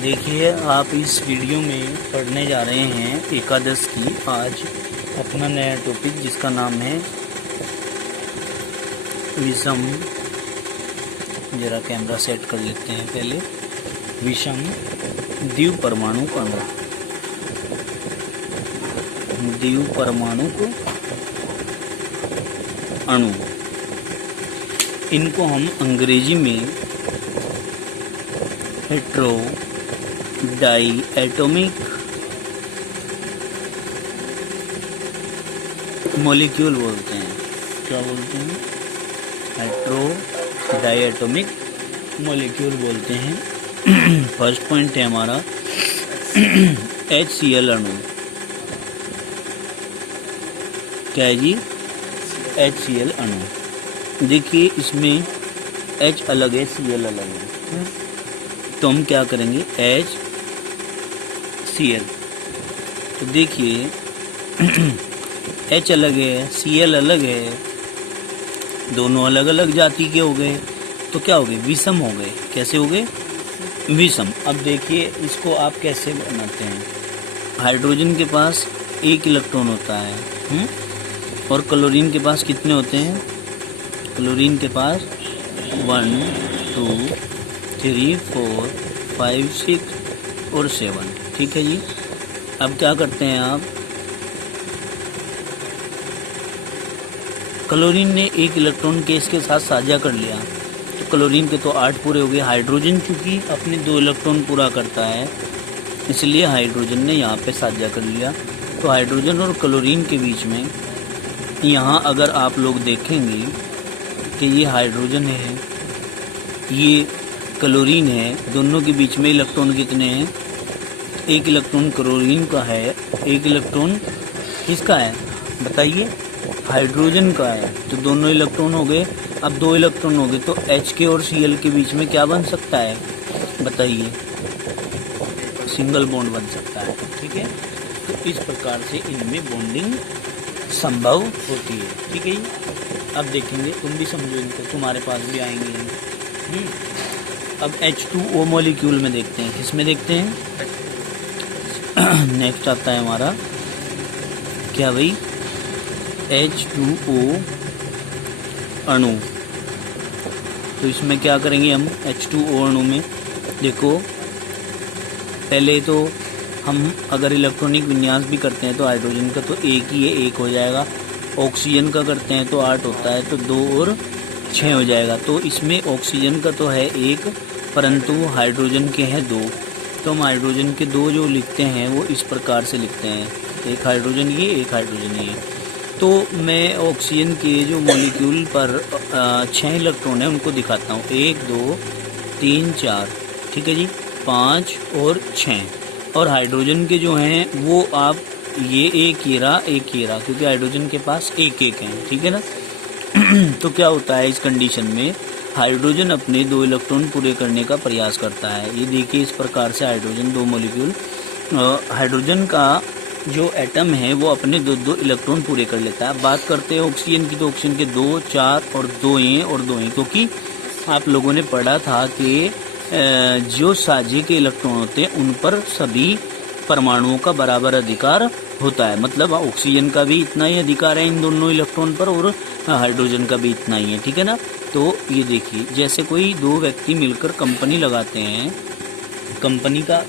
देखिए, आप इस वीडियो में पढ़ने जा रहे हैं एकादश की आज अपना नया टॉपिक जिसका नाम है विषम। जरा कैमरा सेट कर लेते हैं पहले। विषम द्विपरमाणुक अणु, द्विपरमाणुक अणु, इनको हम अंग्रेजी में हेट्रो डाई एटॉमिक मॉलिक्यूल बोलते हैं। क्या बोलते हैं? हेट्रो डाई एटॉमिक मॉलिक्यूल बोलते हैं। फर्स्ट पॉइंट है हमारा HCl अणु। क्या है जी? HCl अणु। देखिए, इसमें H अलग है, Cl अलग है, तो हम क्या करेंगे? HCl। तो देखिए H अलग है, Cl अलग है, दोनों अलग अलग जाति के हो गए, तो क्या हो गए? विषम हो गए। कैसे हो गए? विषम। अब देखिए, इसको आप कैसे बनाते हैं? हाइड्रोजन के पास एक इलेक्ट्रॉन होता है, और क्लोरीन के पास कितने होते हैं? क्लोरीन के पास 1 2 3 4 5 6 और 7। ठीक है जी। अब क्या करते हैं आप? क्लोरीन ने एक इलेक्ट्रॉन केस के साथ साझा कर लिया, तो क्लोरीन के तो 8 पूरे हो गए। हाइड्रोजन चूंकि अपने 2 इलेक्ट्रॉन पूरा करता है, इसलिए हाइड्रोजन ने यहाँ पे साझा कर लिया। तो हाइड्रोजन और क्लोरीन के बीच में यहाँ अगर आप लोग देखेंगे कि ये हाइड्रोजन है, ये क्लोरीन है, दोनों के बीच में इलेक्ट्रॉन कितने हैं? एक इलेक्ट्रॉन क्लोरीन का है, एक इलेक्ट्रॉन किसका है बताइए? हाइड्रोजन का है। तो दोनों इलेक्ट्रॉन हो गए। अब 2 इलेक्ट्रॉन हो गए, तो HK और Cl के बीच में क्या बन सकता है बताइए? सिंगल बॉन्ड बन सकता है। ठीक है, तो इस प्रकार से इनमें बॉन्डिंग संभव होती है। ठीक है जी। अब देखेंगे, तुम भी समझो इनको, तुम्हारे पास भी आएंगे। अब H2O मॉलिक्यूल में देखते हैं। किसमें देखते हैं? नेक्स्ट आता है हमारा क्या भाई? H2O अणु। तो इसमें क्या करेंगे हम? H2O अणु में देखो, पहले तो हम अगर इलेक्ट्रॉनिक विन्यास भी करते हैं तो हाइड्रोजन का तो एक ही है, 1 हो जाएगा। ऑक्सीजन का करते हैं तो 8 होता है, तो 2 और 6 हो जाएगा। तो इसमें ऑक्सीजन का तो है 1, परंतु हाइड्रोजन के हैं 2। तो हम हाइड्रोजन के 2 जो लिखते हैं वो इस प्रकार से लिखते हैं, एक हाइड्रोजन ये, एक हाइड्रोजन ये। तो मैं ऑक्सीजन के जो मॉलिक्यूल पर 6 इलेक्ट्रॉन है उनको दिखाता हूँ। 1 2 3 4, ठीक है जी, 5 और 6। और हाइड्रोजन के जो हैं वो आप ये एक ये रहा, क्योंकि हाइड्रोजन के पास एक है। ठीक है ना। तो क्या होता है इस कंडीशन में? हाइड्रोजन अपने 2 इलेक्ट्रॉन पूरे करने का प्रयास करता है। ये देखिए, इस प्रकार से हाइड्रोजन 2 मॉलिक्यूल, हाइड्रोजन का जो एटम है वो अपने 2 इलेक्ट्रॉन पूरे कर लेता है। बात करते हैं ऑक्सीजन की, तो ऑक्सीजन के 2 4 और 2 हैं, क्योंकि आप लोगों ने पढ़ा था कि जो साझे के इलेक्ट्रॉन होते हैं उन पर सभी परमाणुओं का बराबर अधिकार होता है। मतलब ऑक्सीजन का भी इतना ही अधिकार है इन दोनों इलेक्ट्रॉन पर, और हाइड्रोजन का भी इतना ही है। ठीक है ना। तो ये देखिए, जैसे कोई 2 व्यक्ति मिलकर कंपनी लगाते हैं, कंपनी का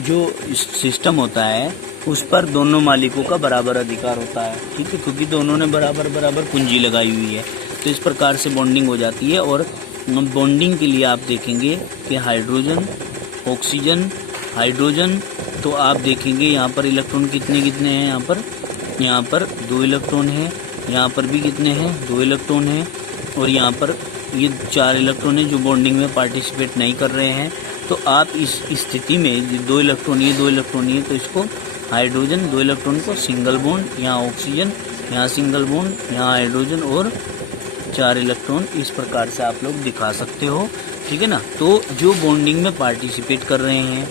जो सिस्टम होता है उस पर दोनों मालिकों का बराबर अधिकार होता है। ठीक है, क्योंकि दोनों ने बराबर पूंजी लगाई हुई है। तो इस प्रकार से बॉन्डिंग हो जाती है। और बॉन्डिंग के लिए आप देखेंगे कि हाइड्रोजन, ऑक्सीजन, हाइड्रोजन, तो आप देखेंगे यहाँ पर इलेक्ट्रॉन कितने हैं? यहाँ पर 2 इलेक्ट्रॉन है, यहाँ पर भी कितने हैं? 2 इलेक्ट्रॉन हैं, और यहाँ पर ये 4 इलेक्ट्रॉन हैं जो बॉन्डिंग में पार्टिसिपेट नहीं कर रहे हैं। तो आप इस स्थिति में 2 इलेक्ट्रॉन ये, 2 इलेक्ट्रॉन ये, तो इसको हाइड्रोजन 2 इलेक्ट्रॉन को सिंगल बॉन्ड, यहाँ ऑक्सीजन, यहाँ सिंगल बॉन्ड, यहाँ हाइड्रोजन, और 4 इलेक्ट्रॉन, इस प्रकार से आप लोग दिखा सकते हो। ठीक है ना। तो जो बॉन्डिंग में पार्टिसिपेट कर रहे हैं,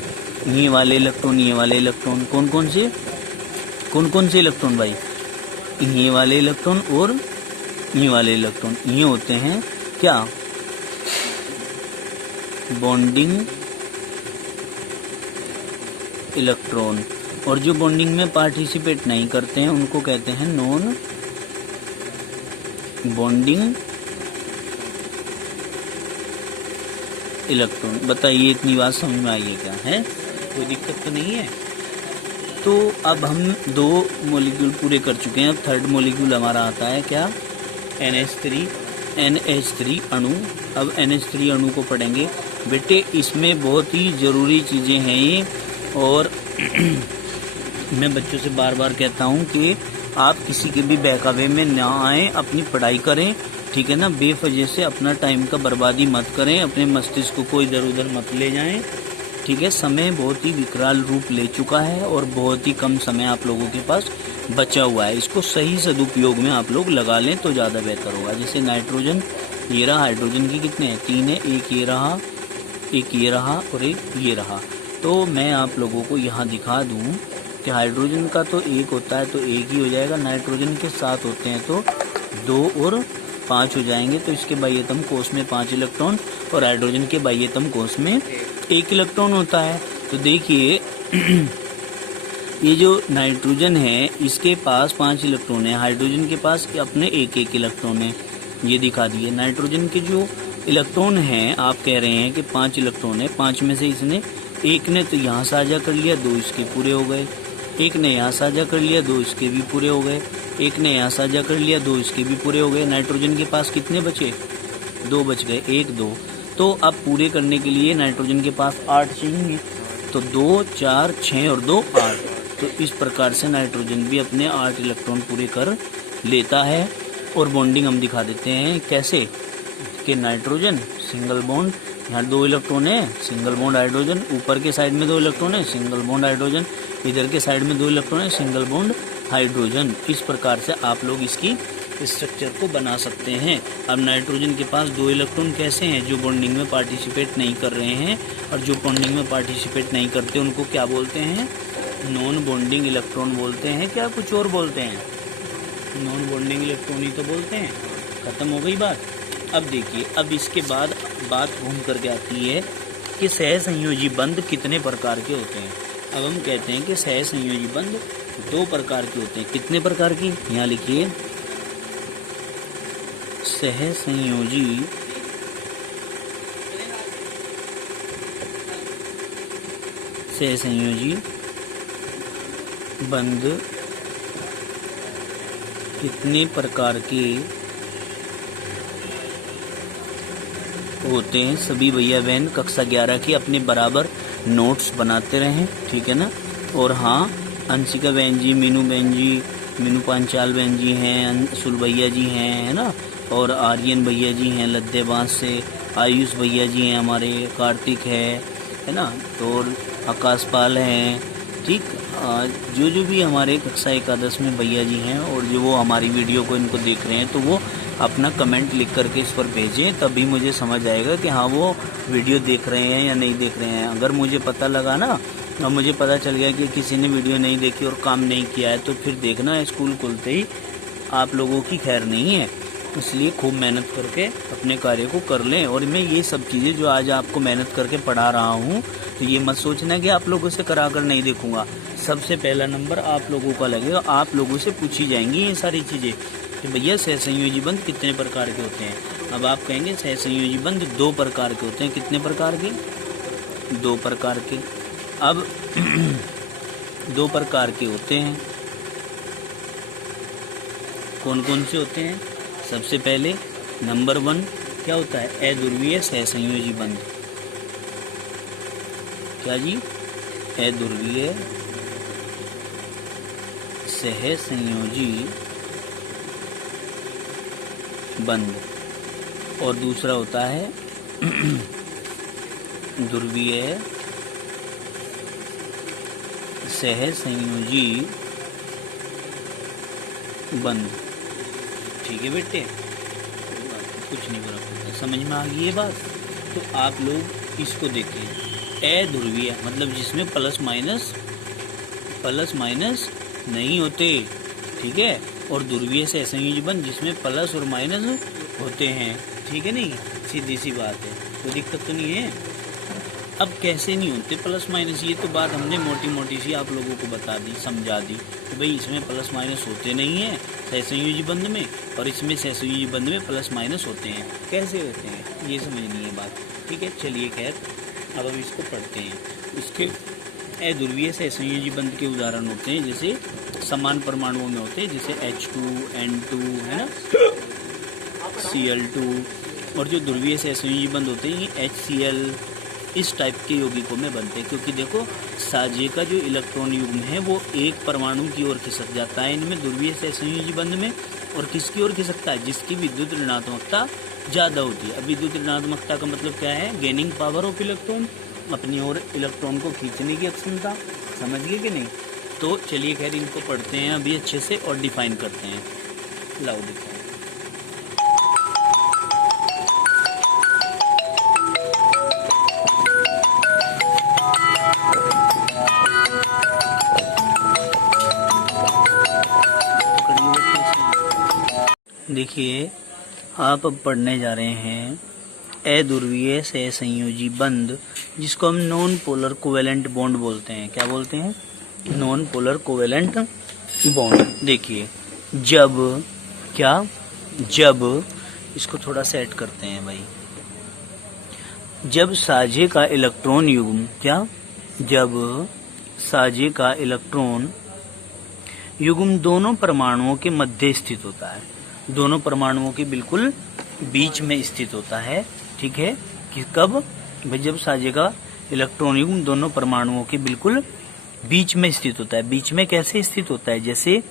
ये वाले इलेक्ट्रॉन, कौन कौन से इलेक्ट्रॉन भाई? ये वाले इलेक्ट्रॉन और ये वाले इलेक्ट्रॉन, ये होते हैं क्या? Bonding electron. और जो बॉन्डिंग में पार्टिसिपेट नहीं करते हैं उनको कहते हैं नॉन बॉन्डिंग इलेक्ट्रॉन। बताइए इतनी बात समझ में आई है क्या? है कोई दिक्कत तो नहीं है? तो अब हम 2 मॉलिक्यूल पूरे कर चुके हैं। अब थर्ड मॉलिक्यूल हमारा आता है क्या? NH3 अणु। अब NH3 अणु को पढ़ेंगे बेटे। इसमें बहुत ही ज़रूरी चीज़ें हैं ये, और मैं बच्चों से बार बार कहता हूँ कि आप किसी के भी बहकावे में ना आए, अपनी पढ़ाई करें, ठीक है ना। बेवजह से अपना टाइम का बर्बादी मत करें, अपने मस्तिष्क को कोई इधर उधर मत ले जाएं, ठीक है। समय बहुत ही विकराल रूप ले चुका है और बहुत ही कम समय आप लोगों के पास बचा हुआ है। इसको सही सदुपयोग में आप लोग लगा लें तो ज़्यादा बेहतर होगा। जैसे नाइट्रोजन, ये रहा। हाइड्रोजन की कितने हैं? 3 है। एक ये रहा, एक ये रहा और एक ये रहा। तो मैं आप लोगों को यहाँ दिखा दूँ कि हाइड्रोजन का तो 1 होता है तो 1 ही हो जाएगा। नाइट्रोजन के 7 होते हैं तो 2 और 5 हो जाएंगे। तो इसके बाह्यतम कोश में 5 इलेक्ट्रॉन और हाइड्रोजन के बाह्यतम कोश में 1 इलेक्ट्रॉन होता है। तो देखिए ये जो नाइट्रोजन है इसके पास 5 इलेक्ट्रॉन है, हाइड्रोजन के पास अपने 1 इलेक्ट्रॉन है। ये दिखा दिए। नाइट्रोजन के जो इलेक्ट्रॉन हैं आप कह रहे हैं कि 5 इलेक्ट्रॉन है। 5 में से इसने 1 ने तो यहाँ साझा कर लिया, 2 इसके पूरे हो गए। 1 ने यहाँ साझा कर लिया, 2 इसके भी पूरे हो गए। 1 ने यहाँ साझा कर लिया, 2 इसके भी पूरे हो गए। नाइट्रोजन के पास कितने बचे? 2 बच गए। 1 2। तो अब पूरे करने के लिए नाइट्रोजन के पास 8 चाहिए। तो 2 4 6 और 2 8। तो इस प्रकार से नाइट्रोजन भी अपने 8 इलेक्ट्रॉन पूरे कर लेता है। और बॉन्डिंग हम दिखा देते हैं कैसे कि नाइट्रोजन सिंगल बॉन्ड, यहाँ 2 इलेक्ट्रॉन है, सिंगल बॉन्ड हाइड्रोजन। ऊपर के साइड में 2 इलेक्ट्रॉन है, सिंगल बॉन्ड हाइड्रोजन। इधर के साइड में 2 इलेक्ट्रॉन है, सिंगल बॉन्ड हाइड्रोजन। इस प्रकार से आप लोग इसकी स्ट्रक्चर को बना सकते हैं। अब नाइट्रोजन के पास 2 इलेक्ट्रॉन कैसे हैं? जो बॉन्डिंग में पार्टिसिपेट नहीं कर रहे हैं, और जो बॉन्डिंग में पार्टिसिपेट नहीं करते उनको क्या बोलते हैं? नॉन बॉन्डिंग इलेक्ट्रॉन बोलते हैं। क्या कुछ और बोलते हैं? नॉन बॉन्डिंग इलेक्ट्रॉन ही तो बोलते हैं। खत्म हो गई बात। अब देखिए, अब इसके बाद बात घूम करके आती है कि सहसंयोजी बंध कितने प्रकार के होते हैं। अब हम कहते हैं कि सहसंयोजी बंध 2 प्रकार के होते हैं। कितने प्रकार की? यहाँ लिखिए, सहसंयोजी बंध कितने प्रकार के होते हैं। सभी भैया बहन कक्षा 11 की अपने बराबर नोट्स बनाते रहें, ठीक है ना। और हाँ, अंशिका बहन जी, मीनू बहन जी, मीनू पांचाल बहन जी हैं, अंशुल भैया जी हैं, है ना, और आर्यन भैया जी हैं लद्देबांस से, आयुष भैया जी हैं हमारे, कार्तिक है ना, तो और आकाशपाल हैं, ठीक। जो भी हमारे कक्षा 11 में भैया जी हैं और जो वो हमारी वीडियो को इनको देख रहे हैं, तो वो अपना कमेंट लिख करके इस पर भेजें, तभी मुझे समझ आएगा कि हाँ वो वीडियो देख रहे हैं या नहीं देख रहे हैं। अगर मुझे पता लगा ना, और मुझे पता चल गया कि किसी ने वीडियो नहीं देखी और काम नहीं किया है, तो फिर देखना स्कूल खुलते ही आप लोगों की खैर नहीं है। इसलिए खूब मेहनत करके अपने कार्य को कर लें। और मैं ये सब चीज़ें जो आज आपको मेहनत करके पढ़ा रहा हूँ, तो ये मत सोचना कि आप लोगों से करा कर नहीं देखूंगा। सबसे पहला नंबर आप लोगों का लगेगा, आप लोगों से पूछी जाएंगी ये सारी चीज़ें कि भैया सहसंयोजी बंध कितने प्रकार के होते हैं। अब आप कहेंगे सहसंयोजी बंध 2 प्रकार के होते हैं। कितने प्रकार के? 2 प्रकार के। अब 2 प्रकार के होते हैं। कौन कौन से होते हैं? सबसे पहले नंबर 1 क्या होता है? अध्रुवीय सहसंयोजी बंध। क्या जी? अध्रुवीय सहसंयोजी बंध। और दूसरा होता है ध्रुवीय सहसंयोजी बंध। ठीक है बेटे, कुछ नहीं फर्क पड़ता। समझ में आ गई ये बात? तो आप लोग इसको देखें। अध्रुवीय मतलब जिसमें प्लस माइनस नहीं होते, ठीक है। और ध्रुवीय सहसंयोजी बंध जिसमें प्लस और माइनस होते हैं, ठीक है। नहीं, सीधी सी बात है, कोई दिक्कत तो नहीं है। अब कैसे नहीं होते प्लस माइनस, ये तो बात हमने मोटी मोटी सी आप लोगों को बता दी, समझा दी कि भाई इसमें प्लस माइनस होते नहीं हैं सहसंयोजी बंध में, और इसमें सहसंयोजी बंध में प्लस माइनस होते हैं। कैसे होते हैं ये समझनी है बात, ठीक है। चलिए खैर अब हम इसको पढ़ते हैं। इसके अध्रुवीय सहसंयोजी बंध के उदाहरण होते हैं जैसे समान परमाणुओं में होते हैं, जैसे H2N2 है ना, Cl2, और जो ध्रुवीय सहसंयोजी बंध होते हैं ये HCl, इस टाइप के यौगिकों में बनते हैं। क्योंकि देखो साजे का जो इलेक्ट्रॉन युग्म है वो एक परमाणु की ओर खिसक जाता है इनमें ध्रुवीय सहसंयोजी बंध में, और किसकी ओर खिसकता है, जिसकी विद्युत ऋणात्मकता ज़्यादा होती है। अब विद्युत ऋणात्मकता का मतलब क्या है, गेनिंग पावर ऑफ इलेक्ट्रॉन, अपनी ओर इलेक्ट्रॉन को खींचने की क्षमता, समझ गए कि नहीं। तो चलिए खैर इनको पढ़ते हैं अभी अच्छे से और डिफाइन करते हैं। लाओ डिफाइन। देखिए आप अब पढ़ने जा रहे हैं अध्रुवीय सहसंयोजी बंध, जिसको हम नॉन पोलर कोवेलेंट बॉन्ड बोलते हैं। क्या बोलते हैं, नॉन पोलर कोवेलेंट बॉन्ड। देखिए जब इसको थोड़ा सेट करते हैं भाई, जब साजे का इलेक्ट्रॉन युग्म जब साजे का इलेक्ट्रॉन युग्म दोनों परमाणुओं के मध्य स्थित होता है, दोनों परमाणुओं के बिल्कुल बीच में स्थित होता है, ठीक है। कि कब भाई, जब साजे का इलेक्ट्रॉन युग्म दोनों परमाणुओं के बिल्कुल बीच में स्थित होता है। बीच में कैसे स्थित होता है, जैसे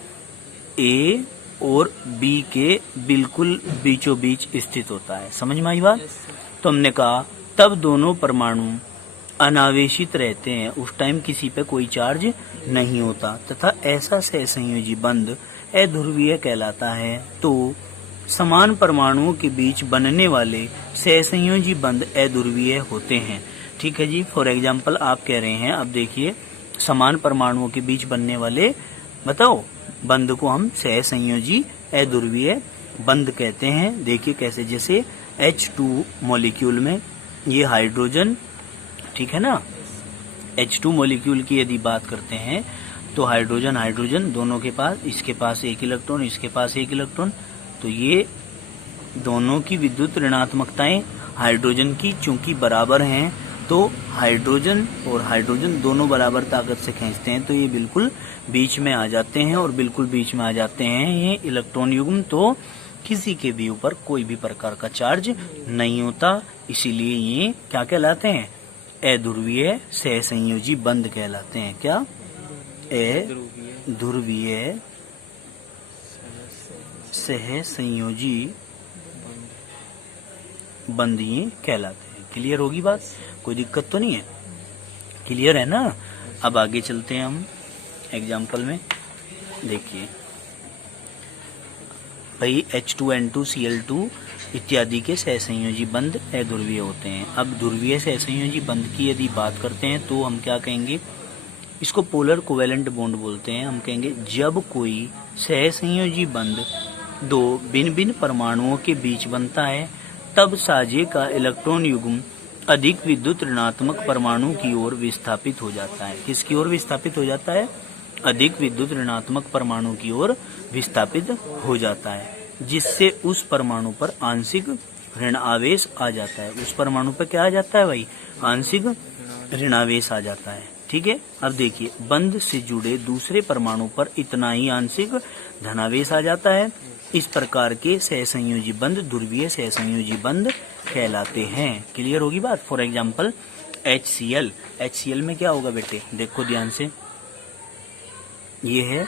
A और B के बिल्कुल बीचों बीच स्थित होता है। समझ में आई बात। तो हमने कहा तब दोनों परमाणु अनावेशित रहते हैं, उस टाइम किसी पे कोई चार्ज नहीं होता, तथा ऐसा सहसंयोजी बंध अध्रुवीय कहलाता है। तो समान परमाणुओं के बीच बनने वाले सहसंयोजी बंध अध्रुवीय होते हैं, ठीक है जी। फॉर एग्जाम्पल आप कह रहे हैं, अब देखिए समान परमाणुओं के बीच बनने वाले बताओ बंध को हम सहसंयोजी अध्रुवीय बंध कहते हैं। देखिए कैसे, जैसे H2 मॉलिक्यूल में ये हाइड्रोजन, ठीक है ना, H2 मॉलिक्यूल की यदि बात करते हैं तो हाइड्रोजन हाइड्रोजन दोनों के पास, इसके पास एक इलेक्ट्रॉन, इसके पास एक इलेक्ट्रॉन, तो ये दोनों की विद्युत ऋणात्मकताएं हाइड्रोजन की चूंकि बराबर हैं, तो हाइड्रोजन और हाइड्रोजन दोनों बराबर ताकत से खींचते हैं, तो ये बिल्कुल बीच में आ जाते हैं, और बिल्कुल बीच में आ जाते हैं ये इलेक्ट्रॉन युग्म, तो किसी के भी ऊपर कोई भी प्रकार का चार्ज नहीं होता, इसीलिए ये क्या कहलाते हैं, अध्रुवीय सहसंयोजी बंध कहलाते हैं। क्या, अध्रुवीय सहसंयोजी बंध ये कहलाते हैं। क्लियर होगी बात, कोई दिक्कत तो नहीं है, क्लियर है ना। अब आगे चलते हैं हम एग्जाम्पल में। देखिए भाई H2N2 Cl2 इत्यादि के सहसंयोजी बंध अध्रुवीय होते हैं। अब ध्रुवीय सहसंयोजी बंध की यदि बात करते हैं तो हम क्या कहेंगे, इसको पोलर कोवेलेंट बॉन्ड बोलते हैं। हम कहेंगे जब कोई सहसंयोजी बंध दो भिन्न भिन्न परमाणुओं के बीच बनता है, तब साजे का इलेक्ट्रॉन युग्म अधिक विद्युत ऋणात्मक परमाणु की ओर विस्थापित हो जाता है। किसकी ओर विस्थापित हो जाता है, अधिक विद्युत ऋणात्मक परमाणु की ओर विस्थापित हो जाता है, जिससे उस परमाणु पर आंशिक ऋण आवेश आ जाता है। उस परमाणु पर क्या आ जाता है भाई, आंशिक ऋणावेश आ जाता है, ठीक है। अब देखिए बंध से जुड़े दूसरे परमाणु पर इतना ही आंशिक धनावेश आ जाता है। इस प्रकार के सहसंयोजी बंध ध्रुवीय सहसंयोजी बंध कहलाते हैं। क्लियर होगी बात। फॉर एग्जाम्पल HCl में क्या होगा बेटे, देखो ध्यान से, ये है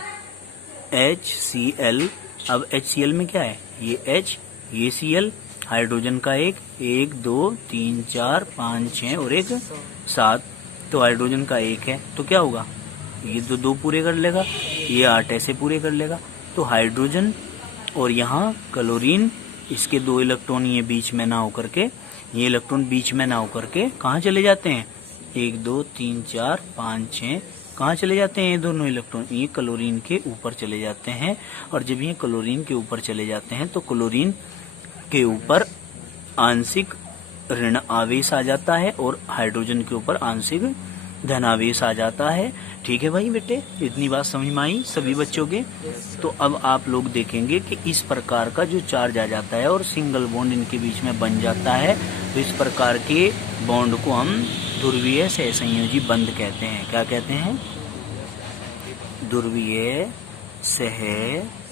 HCl। अब HCl में क्या है, ये H, ये Cl, हाइड्रोजन का एक 2 3 4 5 6 और एक 7, तो हाइड्रोजन का एक है, तो क्या होगा, ये दो पूरे कर लेगा, ये 8 ऐसे पूरे कर लेगा। तो हाइड्रोजन और यहाँ क्लोरीन, इसके 2 इलेक्ट्रॉन ये बीच में ना होकर के, ये इलेक्ट्रॉन बीच में ना होकर के कहाँ चले जाते हैं, 1 2 3 4 5 6, कहाँ चले जाते हैं ये दोनों इलेक्ट्रॉन, ये क्लोरीन के ऊपर चले जाते हैं। और जब ये क्लोरीन के ऊपर चले जाते हैं तो क्लोरीन के ऊपर आंशिक ऋण आवेश आ जाता है और हाइड्रोजन के ऊपर आंशिक धनावेश आ जाता है। ठीक है भाई बेटे, इतनी बात समझ में आई सभी बच्चों के। तो अब आप लोग देखेंगे कि इस प्रकार का जो चार्ज आ जाता है और सिंगल बॉन्ड इनके बीच में बन जाता है, तो इस प्रकार के बॉन्ड को हम ध्रुवीय सहसंयोजी बंध कहते हैं। क्या कहते हैं? ध्रुवीय सहसंयोजी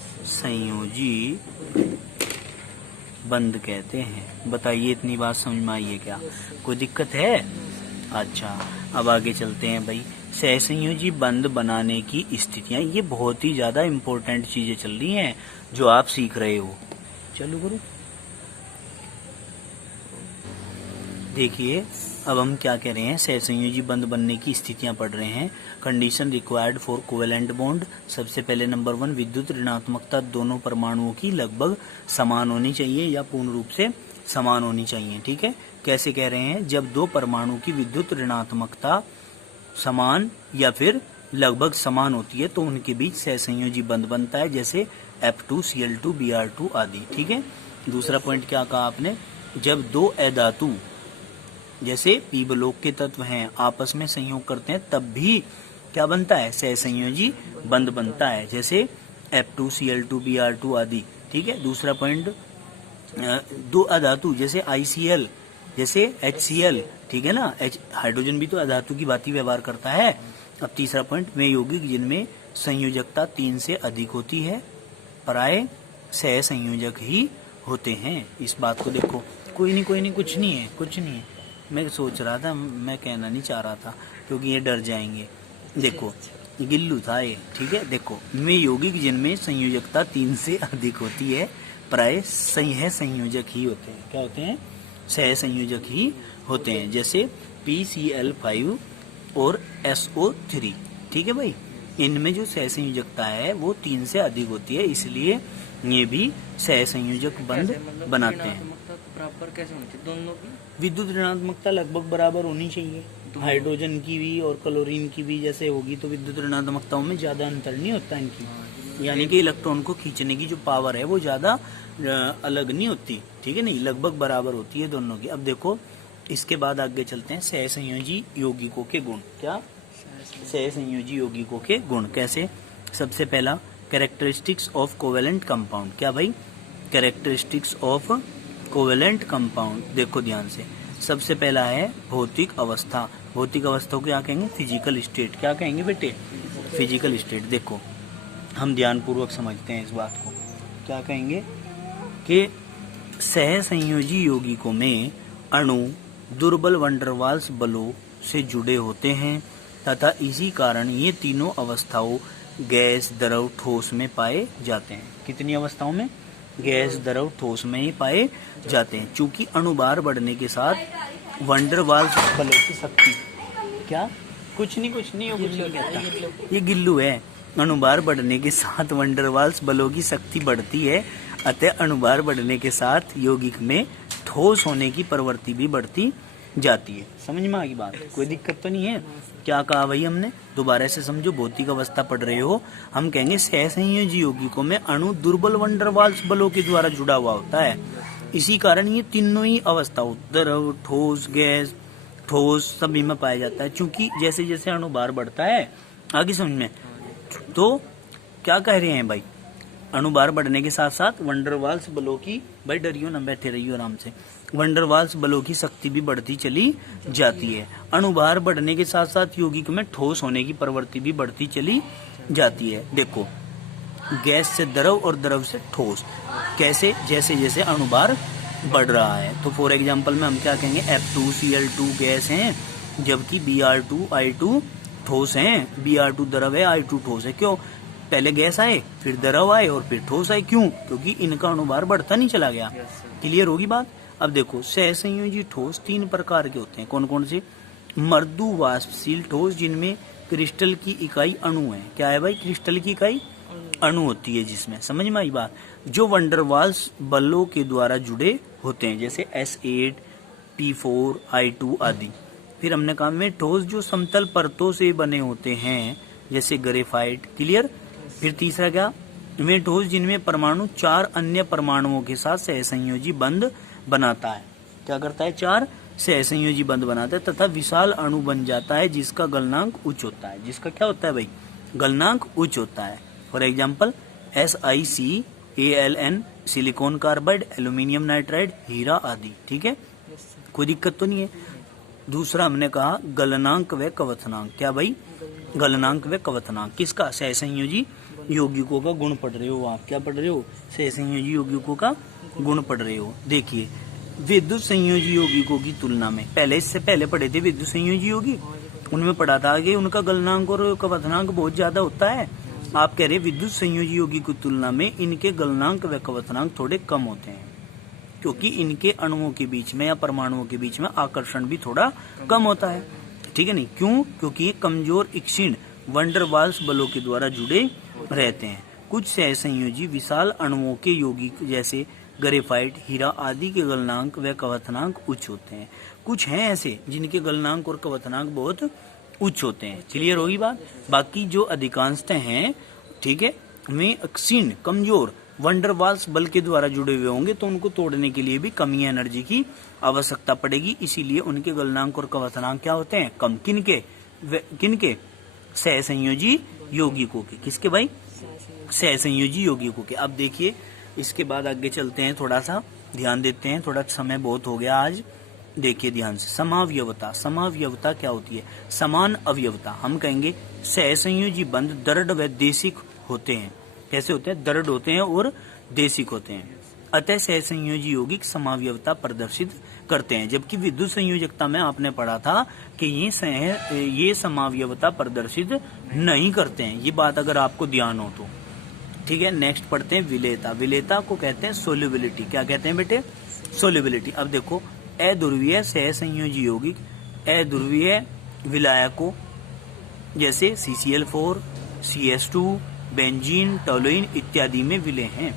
बंध कहते हैं। बताइए, इतनी बात समझ में आई है क्या? कोई दिक्कत है? अच्छा, अब आगे चलते हैं भाई। सहसंयोजी बंध बनाने की स्थितियां, ये बहुत ही ज्यादा इम्पोर्टेंट चीजें चल रही हैं जो आप सीख रहे हो। चलो गुरु, देखिए अब हम क्या कह रहे हैं, सहसंयोजी बंध बनने की स्थितियां पढ़ रहे हैं। Condition required for covalent bond. सबसे पहले नंबर 1, विद्युत ऋणात्मकता दोनों परमाणुओं की लगभग समान होनी चाहिए या पूर्ण रूप से समान होनी चाहिए। ठीक है, कैसे कह रहे हैं? जब दो परमाणु की विद्युत ऋणात्मकता समान या फिर लगभग समान होती है तो उनके बीच सहसंयोजी बंध बनता है, जैसे F2Cl2 Br2 आदि। ठीक है, दूसरा पॉइंट क्या कहा आपने? जब दो अधातु जैसे पी ब्लॉक के तत्व हैं आपस में संयोग करते हैं तब भी क्या बनता है? सहसंयोजी बंध बनता है, जैसे F2Cl2 Br2 आदि। ठीक है, दूसरा पॉइंट, दो अधातु जैसे ICl जैसे HCl, ठीक है ना, हाइड्रोजन भी तो अधातु की भांति व्यवहार करता है। अब तीसरा पॉइंट, वे यौगिक जिनमें संयोजकता 3 से अधिक होती है प्राय सहसंयोजक ही होते हैं। इस बात को देखो, कोई नहीं, कुछ नहीं है। मैं सोच रहा था, मैं कहना नहीं चाह रहा था क्योंकि ये डर जाएंगे। देखो गिल्लू था ये। ठीक है, देखो, वे यौगिक जिनमें संयोजकता 3 से अधिक होती है प्राय सहसंयोजक ही होते हैं। क्या होते हैं? सहसंयोजक ही होते हैं, जैसे PCl5 और SO3। ठीक है भाई, इनमें जो सहसंयोजकता है वो 3 से अधिक होती है, इसलिए ये भी सहसंयोजक बंध बनाते हैं। बराबर कैसे होनी चाहिए दोनों की? विद्युत ऋणात्मकता लगभग बराबर होनी चाहिए, हाइड्रोजन की भी और क्लोरीन की भी जैसे होगी तो विद्युत ऋणात्मकताओं में ज्यादा अंतर नहीं होता इनकी, यानी कि इलेक्ट्रॉन को खींचने की जो पावर है वो ज्यादा अलग नहीं होती। ठीक है, नहीं, लगभग बराबर होती है दोनों की। अब देखो, इसके बाद आगे चलते हैं सहसंयोजी यौगिकों के गुण। क्या? सहसंयोजी यौगिकों के गुण कैसे? सबसे पहला, कैरेक्टरिस्टिक्स ऑफ कोवेलेंट कंपाउंड। क्या भाई? Characteristics of covalent compound. देखो ध्यान से, सबसे पहला है भौतिक अवस्था। भौतिक अवस्था को क्या कहेंगे? Physical state. क्या कहेंगे बेटे? Physical state. देखो हम ध्यान पूर्वक समझते हैं इस बात को। क्या कहेंगे कि सहसंयोजी यौगिकों में अणु दुर्बल वंडरवाल्स बलों से जुड़े होते हैं तथा इसी कारण ये तीनों अवस्थाओं गैस, द्रव, ठोस में पाए जाते हैं। कितनी अवस्थाओं में? गैस, द्रव, ठोस में ही पाए जाते हैं। चूंकि अणुभार बढ़ने के साथ वंडरवाल्स बलों की शक्ति, क्या? कुछ नहीं कहता, ये गिल्लू है। अणुभार बढ़ने के साथ वंडरवाल्स बलों की शक्ति बढ़ती है, अतः अणुभार बढ़ने के साथ यौगिक में ठोस होने की प्रवृत्ति भी बढ़ती जाती है। समझ में आ गई बात? कोई दिक्कत तो नहीं है? क्या कहा भाई हमने? दोबारा से समझो, भौतिक अवस्था पढ़ रहे हो। हम कहेंगे सहसंयोजी यौगिकों में अणु दुर्बल वंडरवाल्स बलों के द्वारा जुड़ा हुआ होता है, इसी कारण ये तीनों ही अवस्था, द्रव, ठोस, गैस, ठोस सभी में पाया जाता है। चूंकि जैसे जैसे अणुभार बढ़ता है, आगे समझ में, तो क्या कह रहे हैं भाई? अणुभार बढ़ने के साथ साथ वंडरवाल्स बलों की, भाई डरियो ना, बैठे रहियो आराम से, वंडरवाल्स बलों की शक्ति भी बढ़ती चली जाती है। अणुभार बढ़ने के साथ साथ यौगिक में ठोस होने की प्रवृत्ति भी बढ़ती चली जाती है। देखो, गैस से द्रव और द्रव से ठोस कैसे? जैसे जैसे अणुभार बढ़ रहा है। तो फॉर एग्जांपल में हम क्या कहेंगे? F2Cl2 गैस है, जबकि Br2I2 ठोस है। Br2 द्रव है, I2 ठोस है। क्यों? पहले गैस आए, फिर द्रव आए और फिर ठोस आए। क्यों? क्योंकि इनका अणुभार बढ़ता नहीं चला गया। क्लियर होगी बात? अब देखो, सहसंयोजी ठोस 3 प्रकार के होते हैं। कौन कौन से? मृदु वाष्पशील ठोस, जिनमें क्रिस्टल की इकाई अणु है। क्या है भाई? क्रिस्टल की इकाई अणु होती है जिसमें। समझ में आई बात? जो वंडरवाल्स बलों के द्वारा जुड़े होते हैं, जैसे S8, P4, I2 आदि। फिर हमने कहा में ठोस जो समतल परतों से बने होते हैं, जैसे ग्रेफाइट। क्लियर? फिर तीसरा क्या? वे ठोस जिनमें परमाणु 4 अन्य परमाणुओं के साथ सहसंयोजी बंध बनाता है। क्या करता है, 4 सहसंयोजी बंध बनाता है तथा विशाल अणु बन जाता है जिसका गलनांक उच्च होता है। जिसका क्या होता है भाई, गलनांक उच्च होता है। For example SiCalN, silicon carbide, aluminium nitride, हीरा आदि। ठीक है, कोई दिक्कत तो नहीं है। दूसरा हमने कहा गलनांक व कवथनांक। क्या भाई, गलनांक व कवथनांक किसका, सहसंयोजी यौगिकों का गुण पढ़ रहे हो आप। क्या पढ़ रहे हो, सहसंयोजी यौगिकों का गुण पढ़ रहे हो। देखिए विद्युत संयोजी यौगिकों की तुलना में, पहले इससे पहले पढ़े थे विद्युत संयोजी यौगिक, उनमें पढ़ा था कि उनका गलनांक और कवथनांक बहुत ज्यादा होता है। आप कह रहे विद्युत संयोजी यौगिक की तुलना में इनके गलनांक व कवथनांक थोड़े कम होते हैं, क्योंकि इनके अणुओं के बीच में या परमाणुओं के बीच में आकर्षण भी थोड़ा कम होता है। ठीक है नहीं, क्यों, क्योंकि ये कमजोर क्षीण वंडरवाल्स बलों के द्वारा जुड़े रहते हैं। कुछ सहसंयोजी विशाल अणुओं के यौगिक जैसे ग्रेफाइट, हीरा आदि के गलनांक व कवथनांक उच्च होते हैं। कुछ हैं ऐसे जिनके गलनांक और कवथनांक बहुत उच्च होते हैं। क्लियर होगी बात। बाकी जो अधिकांशतः हैं, ठीक है, वे क्षीण कमजोर वंडरवाल्स बल के द्वारा जुड़े हुए होंगे, तो उनको तोड़ने के लिए भी कमी एनर्जी की आवश्यकता पड़ेगी। इसीलिए उनके गलनांक और कवथनांक क्या होते हैं, कम। किनके, सहसंयोजी यौगिकों के। किसके भाई, सहसंयोजी यौगिकों के। अब देखिए इसके बाद आगे चलते हैं, थोड़ा सा ध्यान देते हैं, थोड़ा समय बहुत हो गया आज। देखिए ध्यान से, समावयवता। समावयवता क्या होती है, समान अवयवता। हम कहेंगे सहसंयोजी बंध दृढ़ व देशिक होते हैं। कैसे होते हैं, दृढ़ होते हैं और देशिक होते हैं। अतः सहसंयोजी यौगिक समावयवता प्रदर्शित करते हैं। जबकि विद्युत संयोजकता में आपने पढ़ा था कि ये समावयवता प्रदर्शित नहीं करते हैं। ये बात अगर आपको ध्यान हो तो। ठीक है, नेक्स्ट पढ़ते हैं विलेयता। विलेयता को कहते हैं सोल्युबिलिटी। क्या कहते हैं बेटे, सोल्युबिलिटी। अब देखो, अध्रुवीय सहसंयोजी यौगिक अध्रुवीय विलायकों जैसे CCl4, CS2, बेंजीन, टोलुइन इत्यादि में विलय हैं।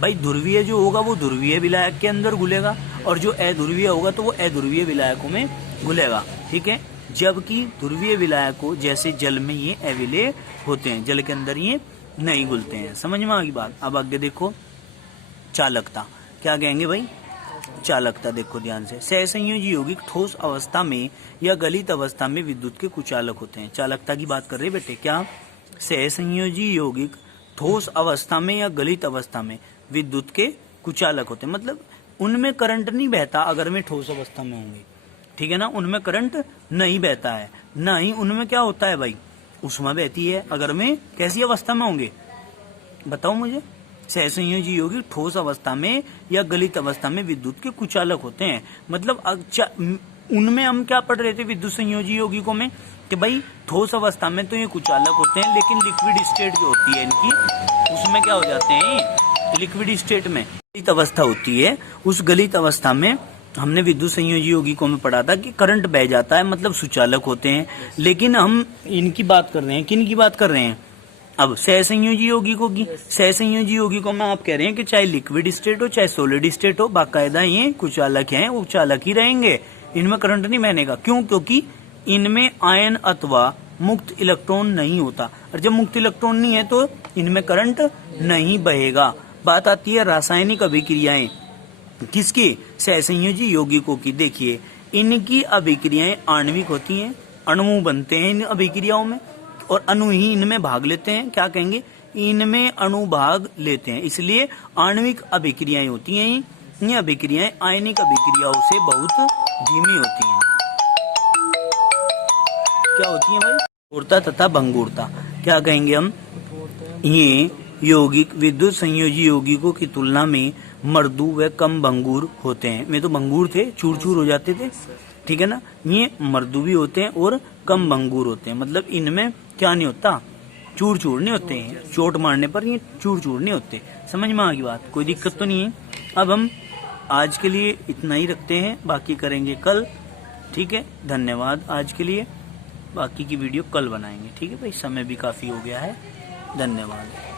भाई ध्रुवीय जो होगा वो ध्रुवीय विलायक के अंदर घुलेगा, और जो अध्रुवीय होगा तो वो अध्रुवीय विलायकों में घुलेगा। ठीक है, जबकि ध्रुवीय विलायकों जैसे जल में ये अविलेय होते हैं, जल के अंदर ये नहीं घुलते हैं। समझ में आ गई बात। अब आगे देखो, चालकता। क्या कहेंगे भाई, चालकता। देखो ध्यान से, सहसंयोजी यौगिक ठोस अवस्था में या गलित अवस्था में विद्युत के कुचालक होते हैं। चालकता की बात कर रहे बेटे। क्या, सहसंयोजी यौगिक ठोस अवस्था में या गलित अवस्था में विद्युत के कुचालक होते हैं। मतलब उनमें करंट नहीं बहता अगर वे ठोस अवस्था में होंगे। ठीक है ना, उनमें करंट नहीं बहता है, ना ही उनमें क्या होता है भाई, उष्मा बहती है। अगर वे कैसी अवस्था में होंगे बताओ मुझे। सहसंयोजी यौगिक ठोस अवस्था में या गलित अवस्था में विद्युत के कुचालक होते हैं। मतलब उनमें हम क्या पढ़ रहे थे विद्युत संयोजी यौगिकों में, कि भाई ठोस अवस्था में तो ये कुचालक होते हैं, लेकिन लिक्विड स्टेट जो होती है इनकी, उसमें क्या हो जाते हैं, लिक्विड स्टेट में गलित अवस्था होती है। उस गलित अवस्था में हमने विद्युत संयोजी यौगिकों में पढ़ा था कि करंट बह जाता है, मतलब सुचालक होते हैं। लेकिन हम इनकी बात कर रहे हैं, किन की बात कर रहे हैं, अब सहसंयोजी यौगिकों की। सहसंयोजी यौगिकों में आप कह रहे हैं कि चाहे लिक्विड स्टेट हो चाहे सॉलिड स्टेट हो, बाकायदा ये कुचालक हैं, वो चालक ही रहेंगे, इनमें करंट नहीं बहनेगा। क्यों, क्योंकि इनमें आयन अथवा मुक्त इलेक्ट्रॉन नहीं होता, और जब मुक्त इलेक्ट्रॉन नहीं है तो इनमें करंट नहीं बहेगा। बात आती है रासायनिक अभिक्रियाएं किसकी, सहसंयोजी यौगिकों की। देखिए इनकी अभिक्रियाएं आणविक होती हैं, अणु बनते हैं इन अभिक्रियाओं में, और अणु ही इनमें भाग लेते हैं। क्या कहेंगे, इनमें अणु भाग लेते हैं, इसलिए आणविक अभिक्रियाएं होती हैं। ये अभिक्रियाएं आयनिक अभिक्रियाओं से बहुत धीमी होती हैं। क्या होती हैं भाई, भंगुरता तथा भंगुरता। क्या कहेंगे हम, ये यौगिक विद्युत संयोजी यौगिकों की तुलना में मृदु व कम भंगुर होते हैं। वे तो भंगुर थे, चूर चूर हो जाते थे, ठीक है ना, ये मृदु भी होते हैं और कम भंगुर होते हैं। मतलब इनमें क्या नहीं होता, चूर चूर नहीं होते हैं, चोट मारने पर ये चूर चूर नहीं होते। समझ में आ गई बात, कोई दिक्कत तो नहीं है। अब हम आज के लिए इतना ही रखते हैं, बाकी करेंगे कल। ठीक है, धन्यवाद आज के लिए, बाकी की वीडियो कल बनाएंगे। ठीक है भाई, समय भी काफी हो गया है। धन्यवाद।